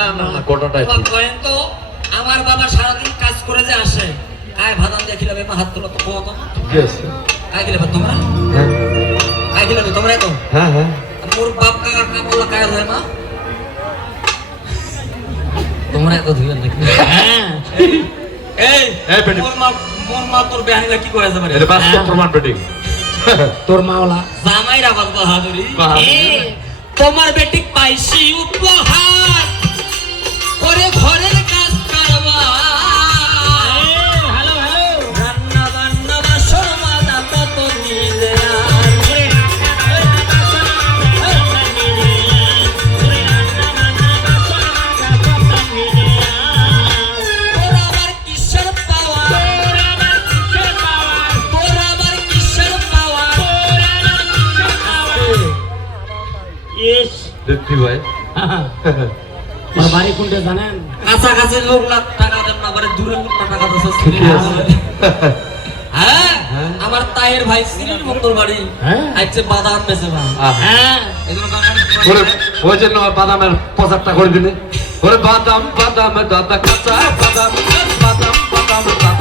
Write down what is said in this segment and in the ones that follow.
না না না কোটাটাই ঠিক। কয়েন তো আমার বাবা সারাদিন কাজ করে যে আসে। কায় ভাদান দিয়ে খিলাবে মা হাত তোলা তো কত না ঠিক আছে কায় তোমরা? হ্যাঁ। কায় তোমরা তো? হ্যাঁ হ্যাঁ। মোর বাপ কাকা কা বললা কায় হয় মা। তোমরা এত ধুইবেন নাকি? এই এই বেটি। মোর মা মোর মা তোর বেহানিলা কি কয়েছে এটা বাস্তব প্রমাণ বেটি তোর মাওলা জামাই রাবাল বাহাদুরি। বাহাদুরি। তোমার বেটি পাইছি উপহার। ইস দেখি ভাই তোর বাড়ি কোনটা জানেন কাছাকাছি লোক লাখ টাকা দেন না আবার দূরে লোক টাকা দিচ্ছে হ্যাঁ? হ্যাঁ। আমার তায়ের ভাই সিলেট মন্তর বাড়ি। হ্যাঁ। আইছে বাদাম বেচে ভাই। হ্যাঁ। ওরে ওই জন্য বাদামের পচারটা করে দিলে। ওরে বাদাম বাদাম দাদা কাঁচা বাদাম বাদাম বাদাম বাদাম।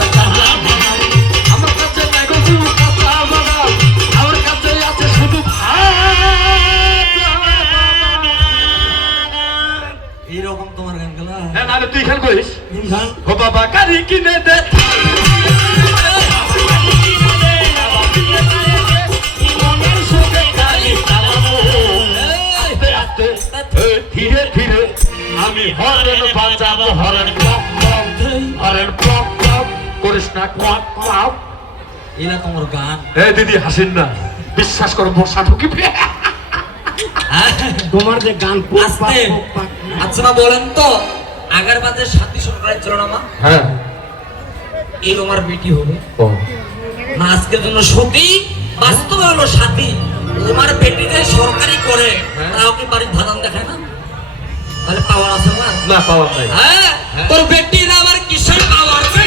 গেলা হ্যাঁ নাহলে তুই খেল করিস। ও বাবা গাড়ি কিনে দে। ধীরে ধীরে। আমি হরেন বাজাবো হরেন পক পক হরেন পক পক করিস না কোয়াক কোয়াক। এলা তোমার গান। এই দিদি হাসিন না। বিশ্বাস করো বর্ষা ঢুকিবে তোমার যে গান আচ্ছা মা বলেন তো। আগার বাজে সাথী সরকারের ছিল না মা হ্যাঁ। এই তোমার বেটি হবে। না আজকের জন্য সতী বাস্তবে হলো সাথী তোমার বেটিতে সরকারি করে হ্যাঁ। তাও কি বাড়ির ভাদান দেখায় না? তাহলে পাওয়ার আছে না? না পাওয়ার নাই। হ্যাঁ তোর বেটির আবার কিসের পাওয়ার বেটি